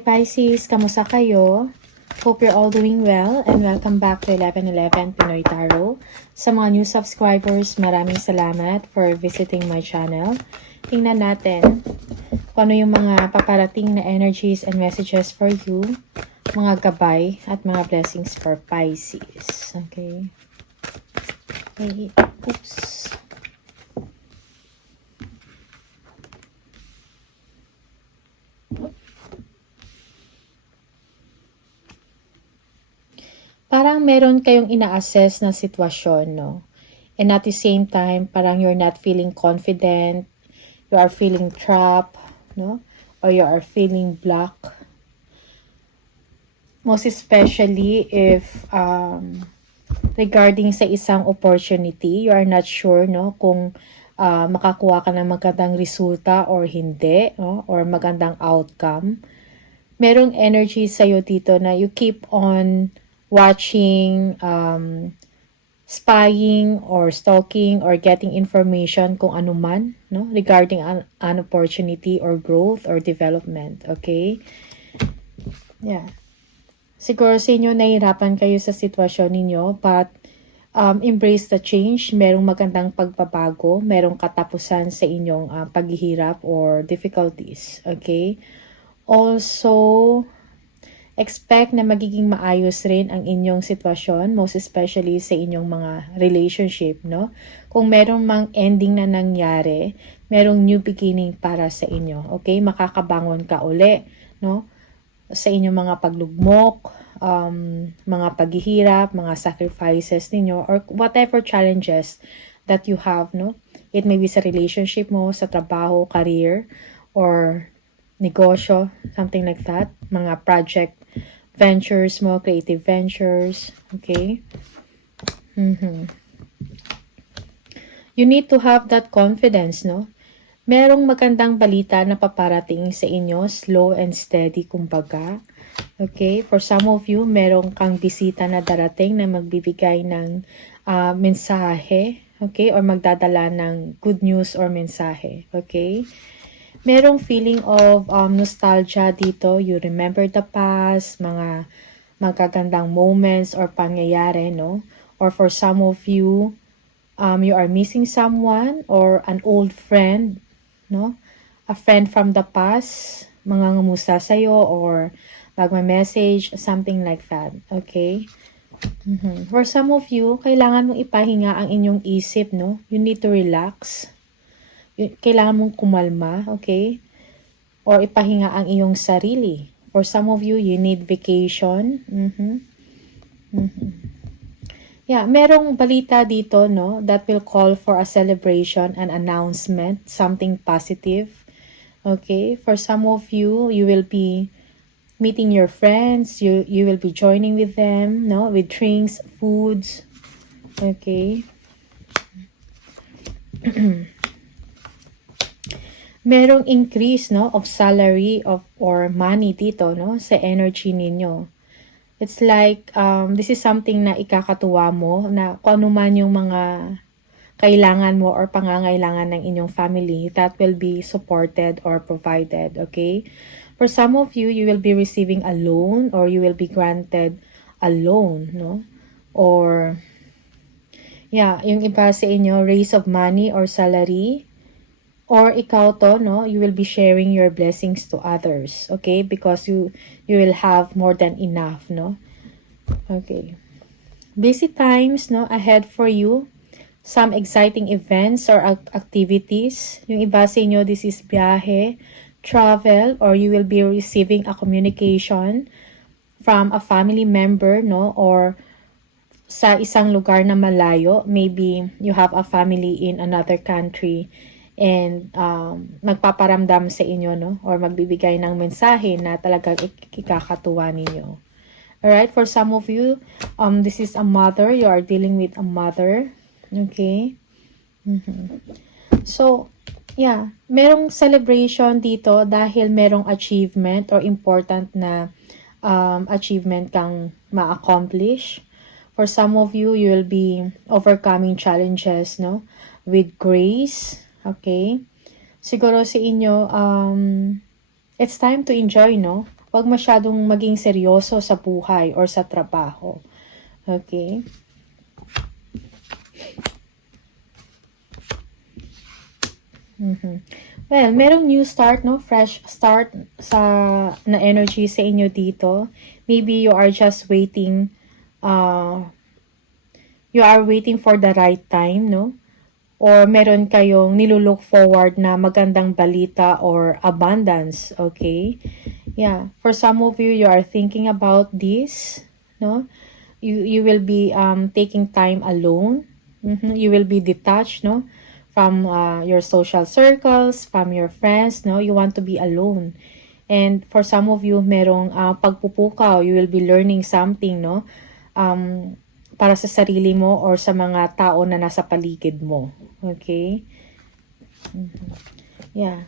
Hi Pisces, kamusta kayo? Hope you're all doing well and welcome back to 1111 Pinoy Tarot. Sa mga new subscribers, maraming salamat for visiting my channel. Tingnan natin kung ano yung mga paparating na energies and messages for you, mga gabay at mga blessings for Pisces. Okay. Oops. Parang meron kayong ina-assess na sitwasyon, no? And at the same time, parang you're not feeling confident, you are feeling trapped, no? Or you are feeling blocked. Most especially if regarding sa isang opportunity, you are not sure, no? Kung makakuha ka ng magandang resulta or hindi, no? Or magandang outcome. Merong energy sa'yo dito na you keep on watching, spying or stalking or getting information kung ano man, no, regarding an opportunity or growth or development, okay? Yeah. Siguro sa inyo nahihirapan kayo sa sitwasyon ninyo, but embrace the change. Merong magandang pagbabago, merong katapusan sa inyong paghihirap or difficulties, okay? Also, expect na magiging maayos rin ang inyong sitwasyon, most especially sa inyong mga relationship, no? Kung merong mang ending na nangyari, merong new beginning para sa inyo, okay? Makakabangon ka uli, no? Sa inyong mga paglugmok, mga paghihirap, mga sacrifices ninyo, or whatever challenges that you have, no? It may be sa relationship mo, sa trabaho, career, or negosyo, something like that. Mga project ventures mo, creative ventures, okay? You need to have that confidence, no? Merong magandang balita na paparating sa inyo, slow and steady kumbaga. Okay? For some of you, merong kang bisita na darating na magbibigay ng mensahe, okay? Or magdadala ng good news or mensahe, okay? Merong feeling of nostalgia dito. You remember the past, mga magagandang moments or pangyayari, no? Or for some of you, you are missing someone or an old friend, no? A friend from the past, mangangamusta sa'yo or magma-message, something like that, okay? For some of you, kailangan mong ipahinga ang inyong isip, no? You need to relax. Kailangan mong kumalma, okay? Or ipahinga ang iyong sarili. For some of you, you need vacation. Yeah, merong balita dito, no? That will call for a celebration, an announcement, something positive. Okay? For some of you, you will be meeting your friends. You will be joining with them, no? With drinks, foods. Okay? Merong increase, no, of salary or money dito, no, sa energy ninyo. It's like, this is something na ikakatuwa mo, na kung ano man yung mga kailangan mo or pangangailangan ng inyong family, that will be supported or provided, okay? For some of you, you will be receiving a loan or you will be granted a loan, no? Or, yeah, yung iba sa inyo, raise of money or salary. Or ikaw to, no, you will be sharing your blessings to others, okay? Because you will have more than enough, no? Okay. Busy times, no, ahead for you. Some exciting events or activities. Yung iba sa inyo, this is biyahe, travel, or you will be receiving a communication from a family member, no? Or sa isang lugar na malayo. Maybe you have a family in another country and magpaparamdam sa inyo, no? Or magbibigay ng mensahe na talagang ikakatuwa ninyo. Alright, for some of you, this is a mother. You are dealing with a mother. Okay? So, yeah, merong celebration dito dahil merong achievement or important na achievement kang ma-accomplish. For some of you, you will be overcoming challenges, no? With grace. Okay? Siguro sa inyo, it's time to enjoy, no? Huwag masyadong maging seryoso sa buhay or sa trabaho. Okay? Well, merong new start, no? Fresh start sa na energy sa inyo dito. Maybe you are just waiting, you are waiting for the right time, no? Or meron kayong nilulook forward na magandang balita or abundance, okay? Yeah, for some of you, you are thinking about this, no? You will be taking time alone. You will be detached, no? From your social circles, from your friends, no? You want to be alone. And for some of you, merong pagpupukaw, you will be learning something, no? Para sa sarili mo or sa mga tao na nasa paligid mo. Okay? Yeah.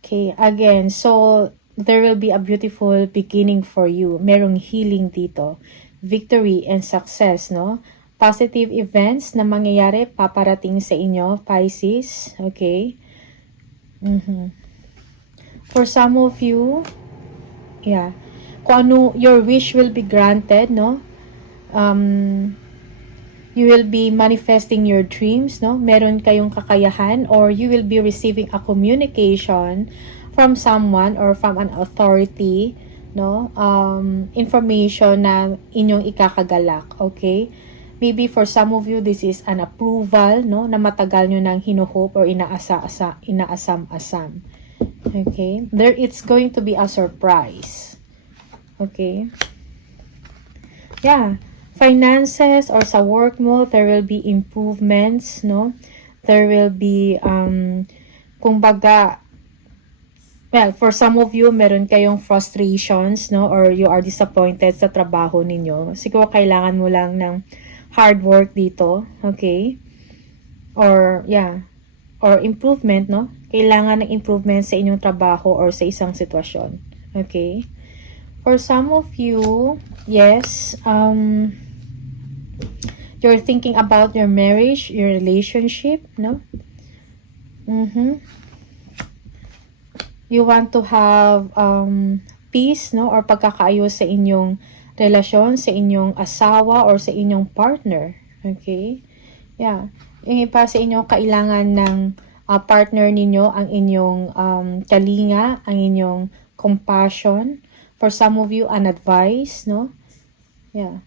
Okay, again, so there will be a beautiful beginning for you. Merong healing dito. Victory and success, no? Positive events na mangyayari paparating sa inyo, Pisces. Okay? For some of you, yeah, kung ano, your wish will be granted, no? You will be manifesting your dreams, no? Meron kayong kakayahan or you will be receiving a communication from someone or from an authority, no? Information na inyong ikakagalak, okay? Maybe for some of you, this is an approval, no? Na matagal nyo nang hinuhope or inaasam-asam. Okay? There, it's going to be a surprise. Okay? Yeah. Finances or sa work mo, there will be improvements, no? There will be, kumbaga, well, for some of you, meron kayong frustrations, no? Or you are disappointed sa trabaho ninyo. Siguro kailangan mo lang ng hard work dito, okay? Or, yeah, or improvement, no? Kailangan ng improvement sa inyong trabaho or sa isang sitwasyon, okay? For some of you, yes, you're thinking about your marriage, your relationship, no? You want to have peace, no? Or pagkakaayos sa inyong relasyon, sa inyong asawa or sa inyong partner. Okay? Yeah. Yung iba sa inyo, kailangan ng partner ninyo ang inyong kalinga, ang inyong compassion. For some of you, an advice, no? Yeah.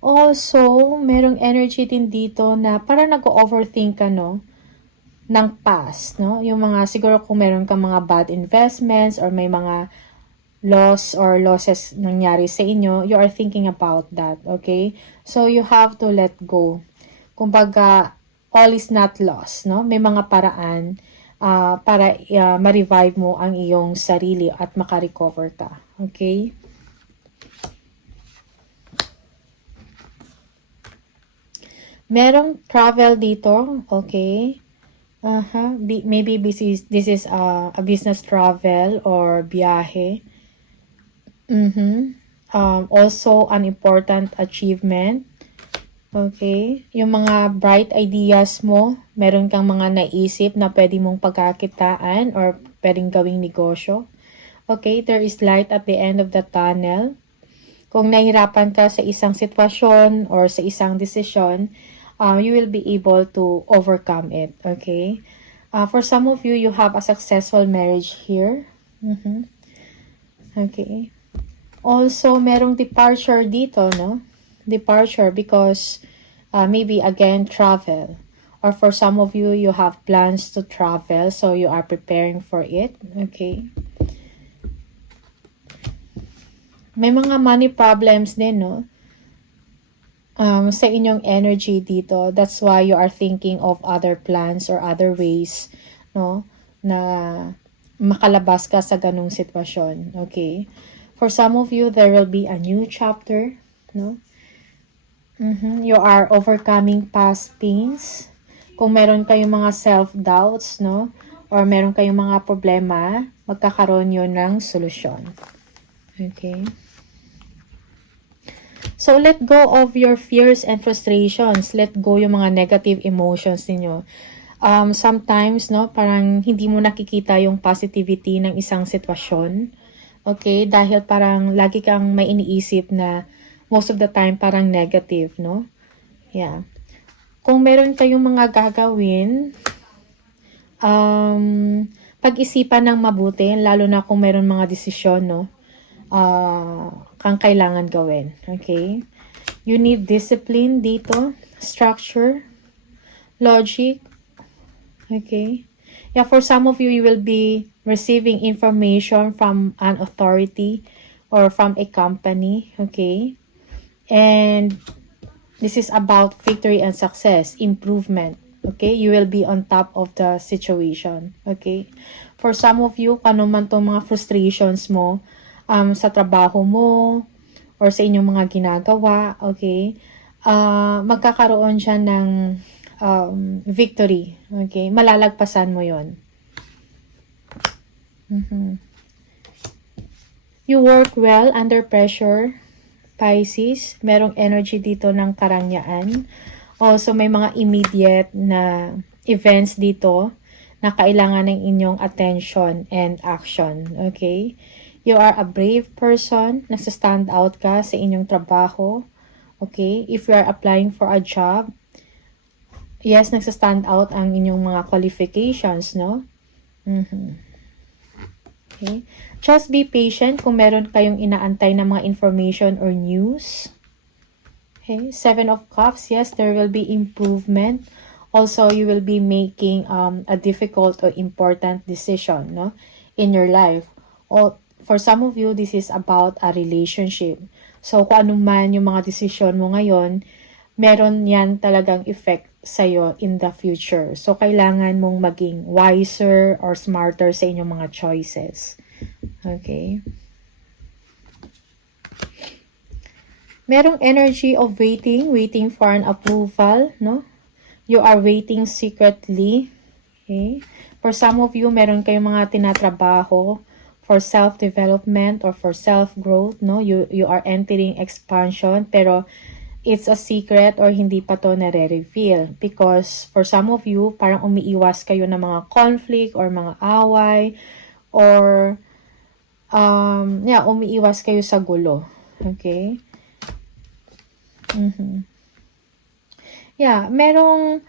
Also, merong energy din dito na para nag-overthink ka, no? Ng past, no? Yung mga, siguro kung meron kang mga bad investments or may mga loss or losses nangyari sa inyo, you are thinking about that, okay? So, you have to let go. Kumbaga, all is not lost, no? May mga paraan para ma-revive mo ang iyong sarili at makarecover ka, okay? Merong travel dito, okay? Maybe this is a business travel or biyahe. Also an important achievement. Okay? Yung mga bright ideas mo, meron kang mga naisip na pwede mong pagkakitaan or pwedeng gawing negosyo. Okay? There is light at the end of the tunnel. Kung nahihirapan ka sa isang sitwasyon or sa isang desisyon, you will be able to overcome it. Okay? For some of you, you have a successful marriage here. Okay? Also, merong departure dito, no? Departure because maybe again travel, or for some of you, you have plans to travel, so you are preparing for it. Okay? May mga money problems din, no? Sa inyong energy dito. That's why you are thinking of other plans or other ways, no? Na makalabas ka sa ganung sitwasyon. Okay? For some of you, there will be a new chapter, no? You are overcoming past pains. Kung meron kayong mga self-doubts, no? Or meron kayong mga problema, magkakaroon yun ng solusyon. Okay? So, let go of your fears and frustrations. Let go yung mga negative emotions ninyo. Sometimes, no, parang hindi mo nakikita yung positivity ng isang sitwasyon. Okay? Dahil parang lagi kang may iniisip na most of the time parang negative, no? Yeah. Kung meron kayong mga gagawin, pag-isipan ng mabuti, lalo na kung meron mga desisyon, no? Kang kailangan gawin. Okay? You need discipline dito, structure, logic. Okay? Yeah, for some of you, you will be receiving information from an authority or from a company. Okay? And this is about victory and success, improvement. Okay? You will be on top of the situation. Okay? For some of you, kano man tong mga frustrations mo sa trabaho mo or sa inyong mga ginagawa, okay? Magkakaroon siya ng victory. Okay? Malalagpasan mo yon. You work well under pressure. Pisces, merong energy dito ng karangyaan. Also, may mga immediate na events dito na kailangan ng inyong attention and action. Okay? You are a brave person. Nasa-stand out ka sa inyong trabaho. Okay? If you are applying for a job, yes, nagsa-stand out ang inyong mga qualifications, no? Okay? Just be patient kung meron kayong inaantay na mga information or news. Okay? 7 of Cups, yes, there will be improvement. Also, you will be making a difficult or important decision, no, in your life. Or for some of you, this is about a relationship. So, kung ano man yung mga decision mo ngayon, meron yan talagang effect sa'yo in the future. So, kailangan mong maging wiser or smarter sa inyong mga choices. Okay? Merong energy of waiting for an approval, no? You are waiting secretly. Okay? For some of you, meron kayong mga tinatrabaho for self-development or for self-growth, no? You are entering expansion, pero it's a secret or hindi pa to nare-reveal. Because for some of you, parang umiiwas kayo ng mga conflict or mga away or umiiwas kayo sa gulo. Okay? Yeah, merong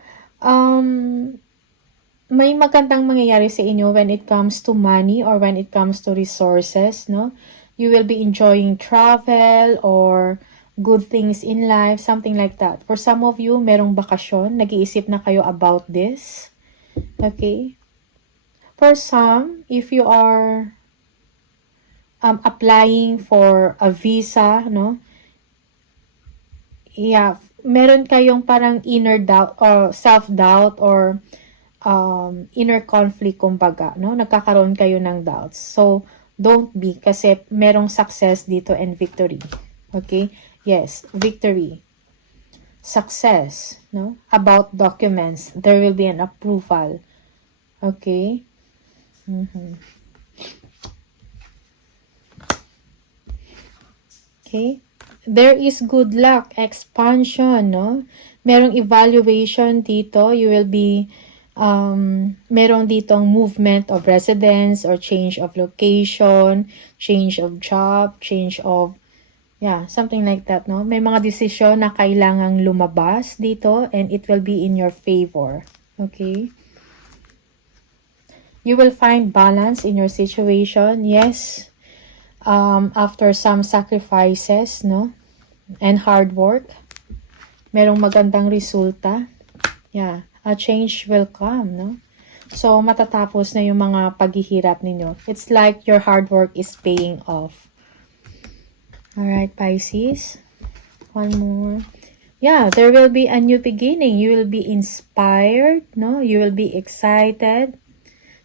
may magandang mangyayari sa inyo when it comes to money or when it comes to resources, no? You will be enjoying travel or good things in life, something like that. For some of you, merong bakasyon, nag-iisip na kayo about this. Okay? For some, if you are applying for a visa, no? Yeah, meron kayong parang inner doubt or self-doubt or inner conflict, kumbaga, no? Nagkakaroon kayo ng doubts. So, don't be, kasi merong success dito and victory. Okay? Yes, victory. Success, no? About documents, there will be an approval. Okay? Okay? There is good luck, expansion, no? Merong evaluation dito. You will be meron ditong movement of residence or change of location, change of job, change of, yeah, something like that, no? May mga desisyon na kailangang lumabas dito and it will be in your favor. Okay? You will find balance in your situation. Yes. After some sacrifices, no? And hard work, merong magandang resulta. Yeah. A change will come, no? So, matatapos na yung mga paghihirap ninyo. It's like your hard work is paying off. Alright, Pisces. One more. Yeah, there will be a new beginning. You will be inspired, no? You will be excited.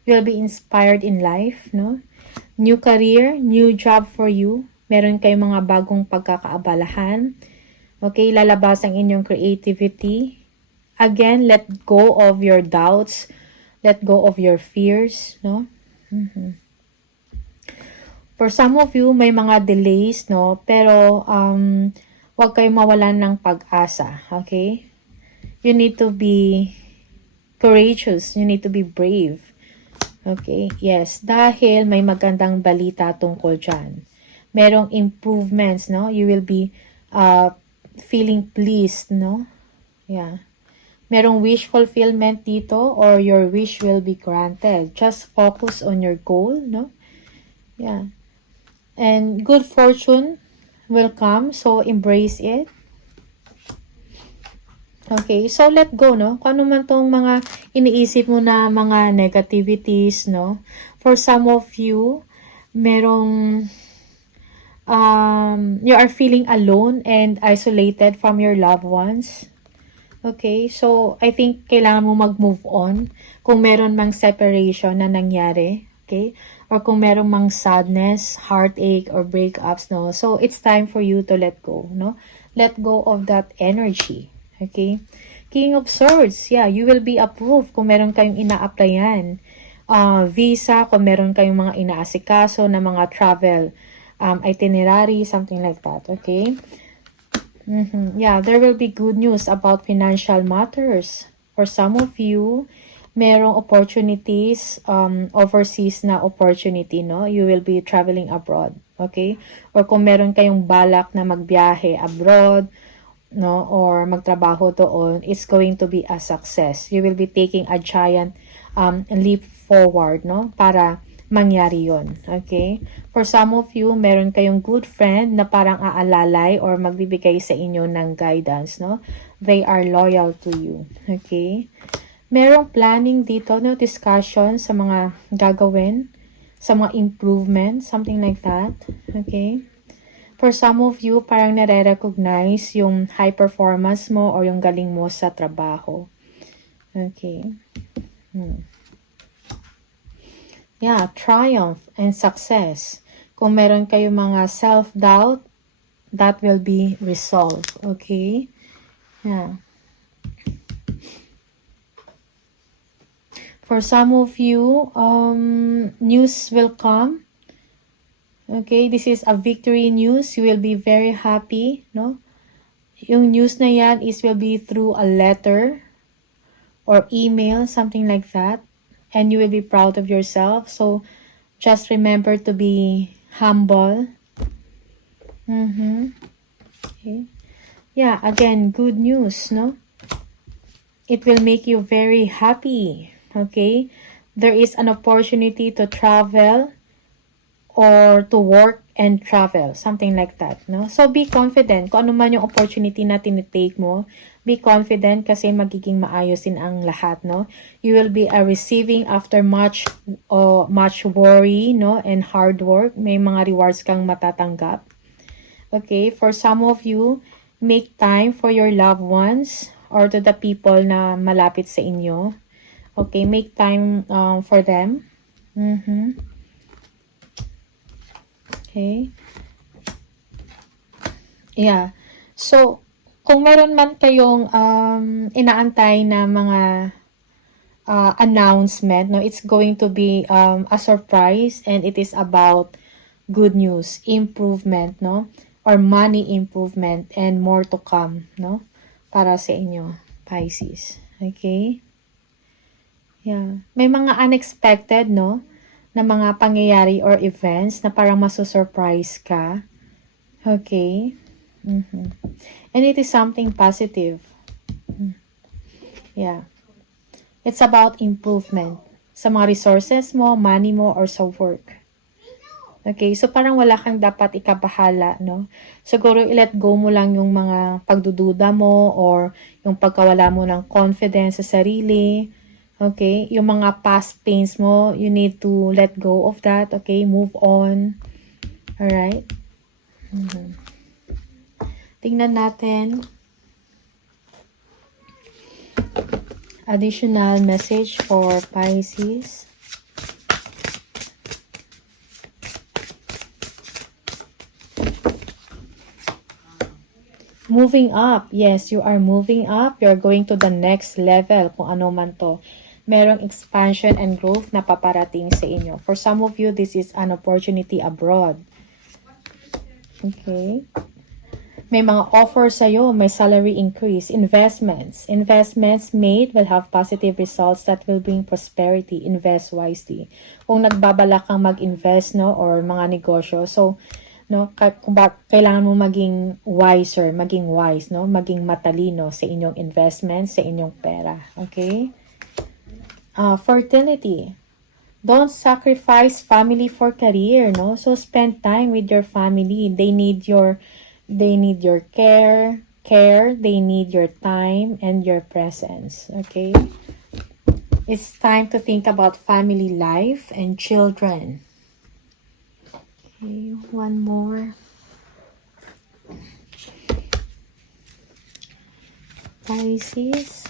You will be inspired in life, no? New career, new job for you. Meron kayong mga bagong pagkakaabalahan. Okay, lalabas ang inyong creativity. Again, let go of your doubts. Let go of your fears, no? For some of you, may mga delays, no? Pero, huwag kayong mawalan ng pag-asa, okay? You need to be courageous. You need to be brave. Okay, yes, dahil may magandang balita tungkol dyan. Merong improvements, no? You will be feeling pleased, no? Yeah. Merong wish fulfillment dito or your wish will be granted. Just focus on your goal, no? Yeah. And good fortune will come, so embrace it. Okay, so let go, no? Kung ano man tong mga iniisip mo na mga negativities, no? For some of you, merong you are feeling alone and isolated from your loved ones. Okay, so I think kailangan mo mag-move on kung meron mang separation na nangyari, okay? Or kung meron mang sadness, heartache, or breakups, no? So it's time for you to let go, no? Let go of that energy, okay? King of Swords, yeah, you will be approved kung meron kayong ina-applyan. Visa, kung meron kayong mga inaasikaso na mga travel itinerary, something like that, okay? Yeah, there will be good news about financial matters. For some of you, merong opportunities, overseas na opportunity, no? You will be traveling abroad, okay? Or kung meron kayong balak na magbiyahe abroad, no? Or magtrabaho doon, it's going to be a success. You will be taking a giant leap forward, no? Para mangyari yon, okay? For some of you, meron kayong good friend na parang aalalay or magbibigay sa inyo ng guidance, no? They are loyal to you, okay? Merong planning dito, no? Discussion sa mga gagawin, sa mga improvement, something like that, okay? For some of you, parang nare-recognize yung high performance mo or yung galing mo sa trabaho, okay? Yeah, triumph and success. Kung meron kayong mga self-doubt, that will be resolved. Okay? Yeah. For some of you, news will come. Okay? This is a victory news. You will be very happy, no? Yung news na yan will be through a letter or email, something like that. And you will be proud of yourself. So, just remember to be humble. Okay. Yeah, again, good news, no? It will make you very happy. Okay? There is an opportunity to travel or to work and travel. Something like that, no? So, be confident. Kung ano man yung opportunity na tinitake mo, be confident kasi magiging maayos din ang lahat, no? You will be receiving after much worry, no? And hard work. May mga rewards kang matatanggap. Okay? For some of you, make time for your loved ones or to the people na malapit sa inyo. Okay? Make time for them. Okay? Yeah. So, kung meron man kayong inaantay na mga announcement, no, it's going to be a surprise and it is about good news, improvement, no, or money improvement and more to come, no, para sa inyo, Pisces. Okay? Yeah. May mga unexpected, no, na mga pangyayari or events na parang masusurprise ka. Okay? And it is something positive. Yeah. It's about improvement sa mga resources mo, money mo, or sa work. Okay? So, parang wala kang dapat ikabahala, no? Siguro, i-let go mo lang yung mga pagdududa mo or yung pagkawala mo ng confidence sa sarili. Okay? Yung mga past pains mo, you need to let go of that. Okay? Move on. Alright? Tingnan natin. Additional message for Pisces. Moving up. Yes, you are moving up. You're going to the next level. Kung ano man to. Merong expansion and growth na paparating sa inyo. For some of you, this is an opportunity abroad. Okay. May mga offer sa'yo, may salary increase, investments. Investments made will have positive results that will bring prosperity. Invest wisely. Kung nagbabalak kang mag-invest, no, or mga negosyo, so, no, kailangan mo maging wiser, maging wise, no, maging matalino sa inyong investments, sa inyong pera. Okay? Fertility. Don't sacrifice family for career, no? So spend time with your family. They need your care, they need your time and your presence, okay? It's time to think about family life and children. Okay, one more. Pisces.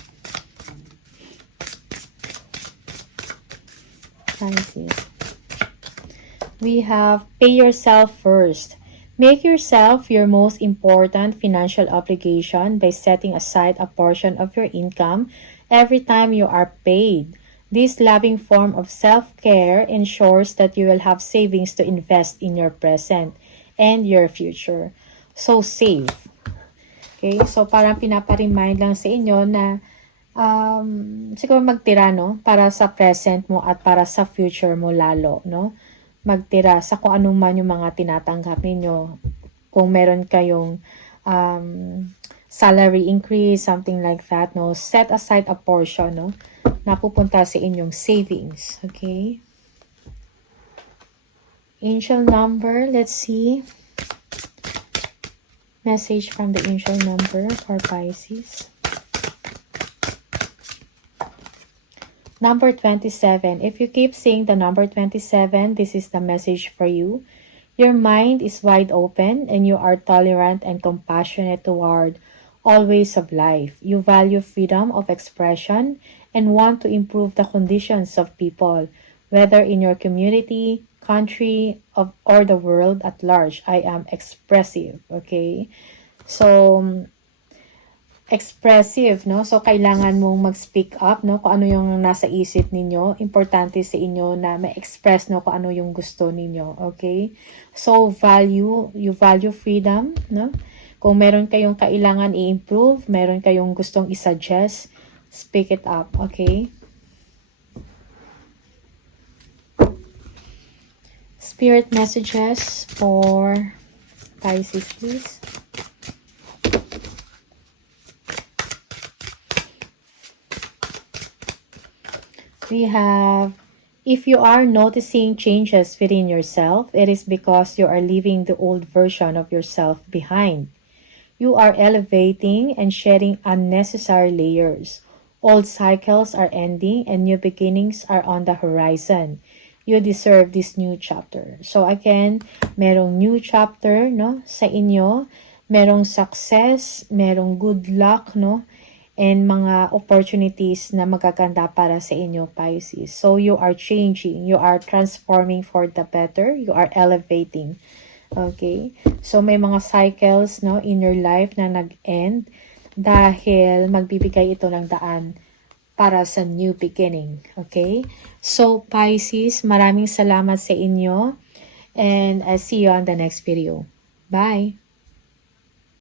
We have pay yourself first. Make yourself your most important financial obligation by setting aside a portion of your income every time you are paid. This loving form of self-care ensures that you will have savings to invest in your present and your future. So, save. Okay? So, parang pinapa-remind lang sa inyo na siguro magtira, no? Para sa present mo at para sa future mo lalo, no? Magtira sa kung ano man yung mga tinatanggap ninyo. Kung meron kayong salary increase, something like that, no? Set aside a portion, no? Napupunta sa inyong savings, okay? Angel number, let's see. Message from the angel number for Pisces. Number 27. If you keep seeing the number 27, this is the message for you. Your mind is wide open and you are tolerant and compassionate toward all ways of life. You value freedom of expression and want to improve the conditions of people, whether in your community, country, or the world at large. I am expressive, okay? So, expressive, no? So, kailangan mong mag-speak up, no? Kung ano yung nasa isip ninyo. Importante sa inyo na ma-express, no? Kung ano yung gusto ninyo, okay? So, you value freedom, no? Kung meron kayong kailangan i-improve, meron kayong gustong i-suggest, speak it up, okay? Spirit messages for Pisces, please. We have, if you are noticing changes within yourself, it is because you are leaving the old version of yourself behind. You are elevating and shedding unnecessary layers. Old cycles are ending and new beginnings are on the horizon. You deserve this new chapter. So again, merong new chapter, no, sa inyo. Merong success, merong good luck, no, and mga opportunities na magaganda para sa inyo, Pisces. So, you are changing. You are transforming for the better. You are elevating. Okay? So, may mga cycles, no, in your life na nag-end dahil magbibigay ito ng daan para sa new beginning. Okay? So, Pisces, maraming salamat sa inyo and I'll see you on the next video. Bye!